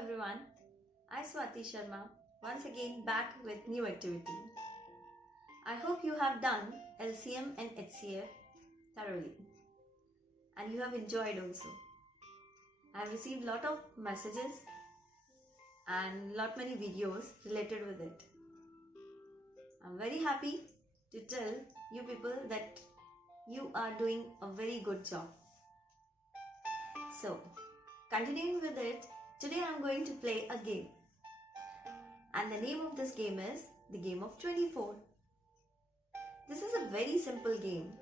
everyone, I Swati Sharma once again back with new activity. I hope you have done LCM and HCF thoroughly and you have enjoyed also. I have received lot of messages and lot many videos related with it. I'm very happy to tell you people that you are doing a very good job. So, continuing with it, today I'm going to play a game. And the name of this game is the game of 24. This is a very simple game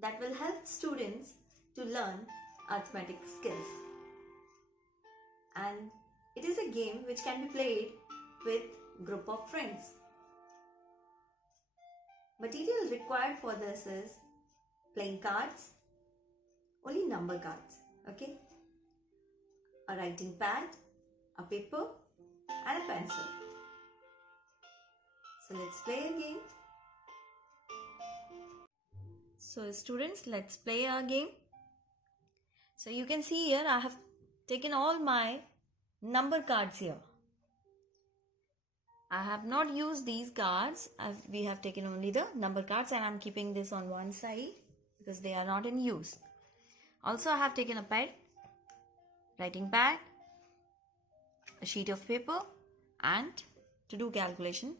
that will help students to learn arithmetic skills. And it is a game which can be played with group of friends. Material required for this is playing cards, only number cards, okay? A writing pad, a paper and a pencil. So let's play a game. So students, let's play our game. So you can see here I have taken all my number cards here. I have not used these cards. We have taken only the number cards and I am keeping this on one side because they are not in use. Also I have taken a pen, writing pad, a sheet of paper and to do calculation,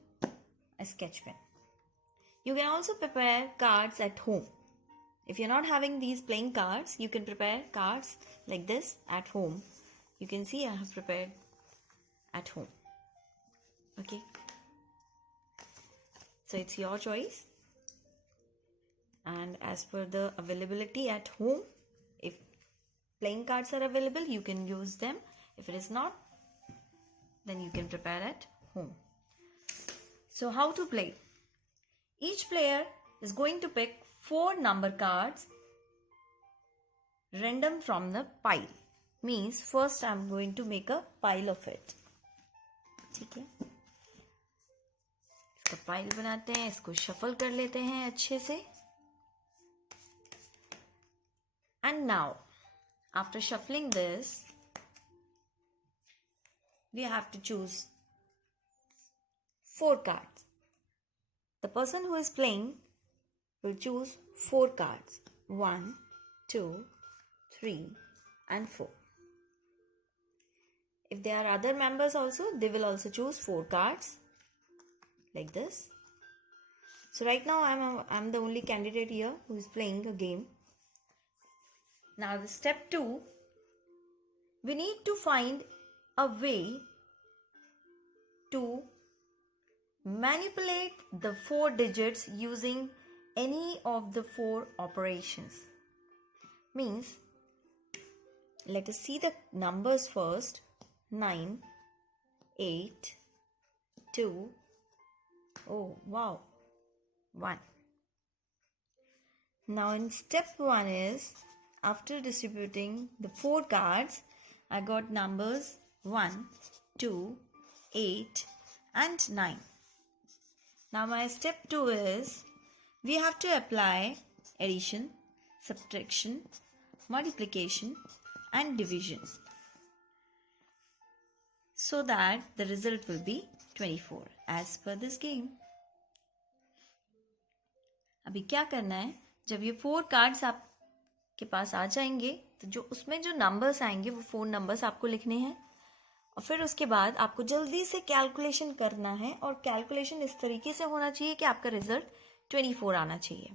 a sketch pen. You can also prepare cards at home. If you're not having these playing cards, you can prepare cards like this at home. You can see I have prepared at home. Okay. So it's your choice. And as per the availability at home, if playing cards are available, you can use them. If it is not, then you can prepare at home. So how to play? Each player is going to pick 4 number cards random from the pile. Means first I am going to make a pile of it. ठीक है, इसका pile बनाते हैं, इसको shuffle कर लेते हैं अच्छे से. And now, after shuffling this, we have to choose 4 cards. The person who is playing will choose 4 cards. 1, 2, 3 and 4. If there are other members also, they will also choose 4 cards like this. So right now I'm the only candidate here who is playing a game. Now the step 2, we need to find a way to manipulate the 4 digits using any of the 4 operations. Means, let us see the numbers first. 9, 8, 2, oh wow, 1. Now in step 1 is, after distributing the 4 cards, I got numbers 1, 2, 8 and 9. Now my step 2 is, we have to apply addition, subtraction, multiplication and division, so that the result will be 24 as per this game. अभी क्या करना है, जब ये 4 cards आपके पास आ जाएंगे तो जो उसमें जो नंबर्स आएंगे वो 4 नंबर्स आपको लिखने हैं और फिर उसके बाद आपको जल्दी से कैलकुलेशन करना है और कैलकुलेशन इस तरीके से होना चाहिए कि आपका रिजल्ट 24 आना चाहिए.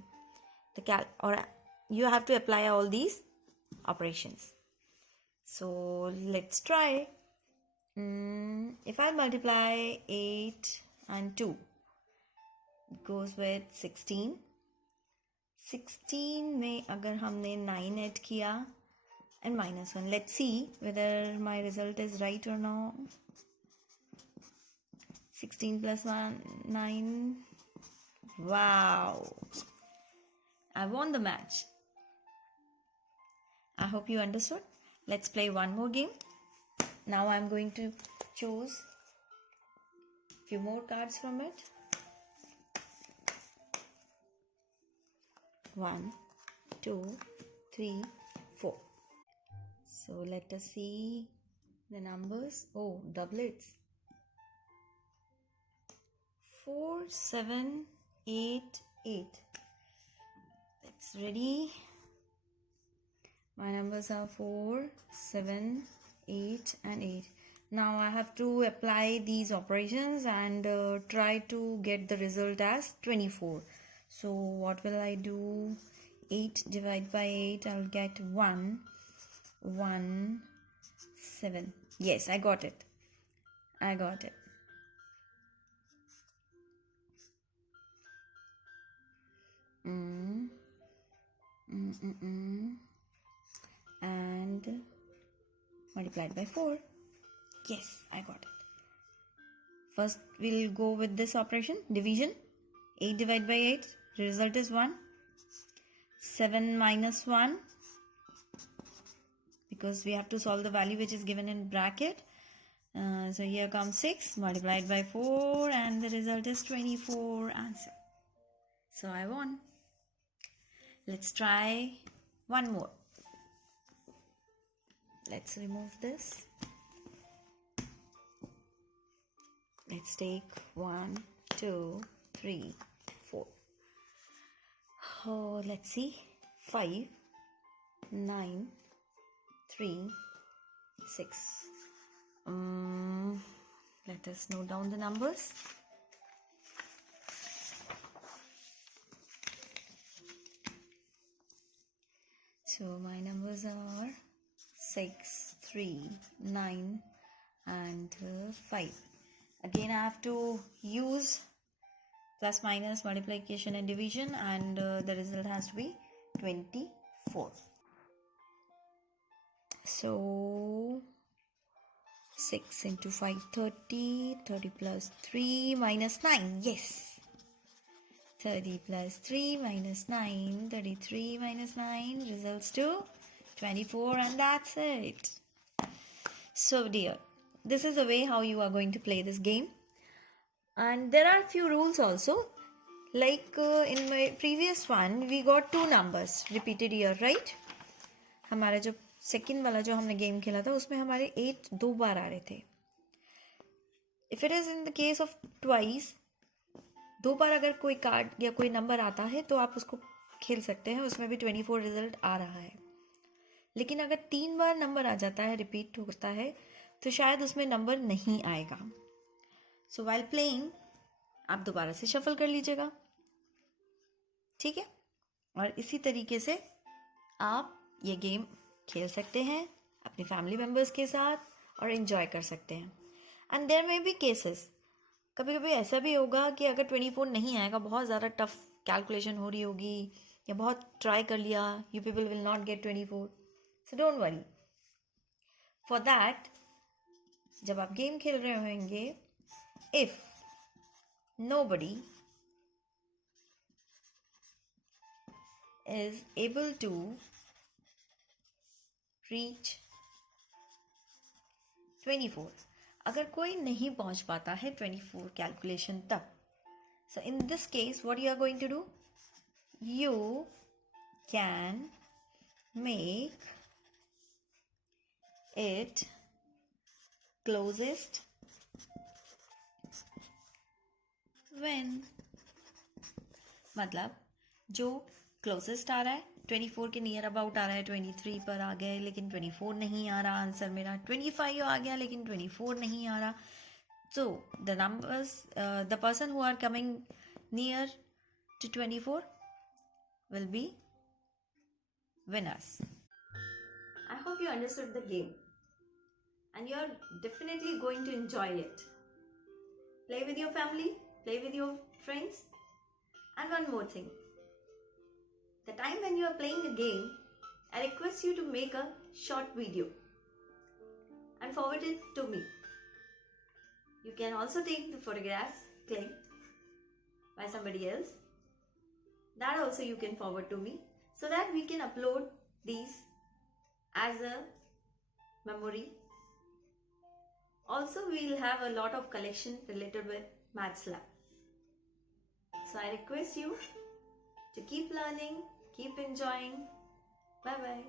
तो और you have to apply all these operations. So let's try. If I multiply 8 and 2, it goes with 16. 16 में अगर हमने 9 ऐड किया and -1. Let's see whether my result is right or not. 16 plus 1, 9. Wow! I won the match. I hope you understood. Let's play one more game. Now I'm going to choose a few more cards from it. 1, 2, 3, 4. So let us see the numbers. Oh, doublets. 4, 7, 8, 8. That's ready. My numbers are 4, 7, 8 and 8. Now I have to apply these operations and try to get the result as 24. So what will I do? 8 divided by 8, I'll get 1, 1, 7. Yes, I got it. I got it. And multiplied by 4. Yes, I got it. First, we'll go with this operation, division. 8 divided by 8, the result is 1. 7 minus 1, because we have to solve the value which is given in bracket. So here comes 6 multiplied by 4 and the result is 24 answer. So I won. Let's try one more. Let's remove this. Let's take 1, 2, 3, 4. Oh, let's see. 5, 9, 3, 6. Let us note down the numbers. So my numbers are 6, 3, 9 and 5. Again I have to use plus minus multiplication and division, and the result has to be 24. So 6 into 5, 30. 30 plus 3 minus 9. Yes. 30 plus 3 minus 9. 33 minus 9 results to 24, and that's it. So dear, this is the way how you are going to play this game. And there are few rules also. Like in my previous one, we got 2 numbers repeated here, right? हमारा जो second वाला जो हमने game खेला था उसमें हमारे 8 2 बार आ रहे थे. If it is in the case of twice, 2 बार अगर कोई कार्ड या कोई नंबर आता है तो आप उसको खेल सकते हैं, उसमें भी 24 रिजल्ट आ रहा है. लेकिन अगर 3 बार नंबर आ जाता है, रिपीट होता है, तो शायद उसमें नंबर नहीं आएगा. सो वाइल प्लेइंग आप दोबारा से शफल कर लीजिएगा, ठीक है? और इसी तरीके से आप ये गेम खेल सकते हैं अपनी फैमिली मेम्बर्स के साथ और एंजॉय कर सकते हैं. And there may be cases, कभी कभी ऐसा भी होगा कि अगर 24 नहीं आएगा, बहुत ज़्यादा टफ कैलकुलेशन हो रही होगी या बहुत ट्राई कर लिया, you people will not gate 24. So don't worry. For that, जब आप गेम खेल रहे होंगे, if nobody is able to reach 24, अगर कोई नहीं पहुंच पाता है 24 कैलकुलेशन तक, so in this case what you are going to do, you can make it closest when, मतलब जो क्लोजेस्ट आ रहा है 24 के नियर अबाउट आ रहा है, 23 पर आ गए लेकिन 24 नहीं आ रहा आंसर मेरा, 25 आ गया लेकिन 24 नहीं आ रहा. So the numbers, the person who are coming near to 24 will be winners. I hope you understood the game and you are definitely going to enjoy it. Play with your family, play with your friends. And one more thing, the time when you are playing a game, I request you to make a short video and forward it to me. You can also take the photographs clicked by somebody else. That also you can forward to me so that we can upload these as a memory. Also, we will have a lot of collection related with Maths Lab. So I request you to keep learning, keep enjoying. Bye bye.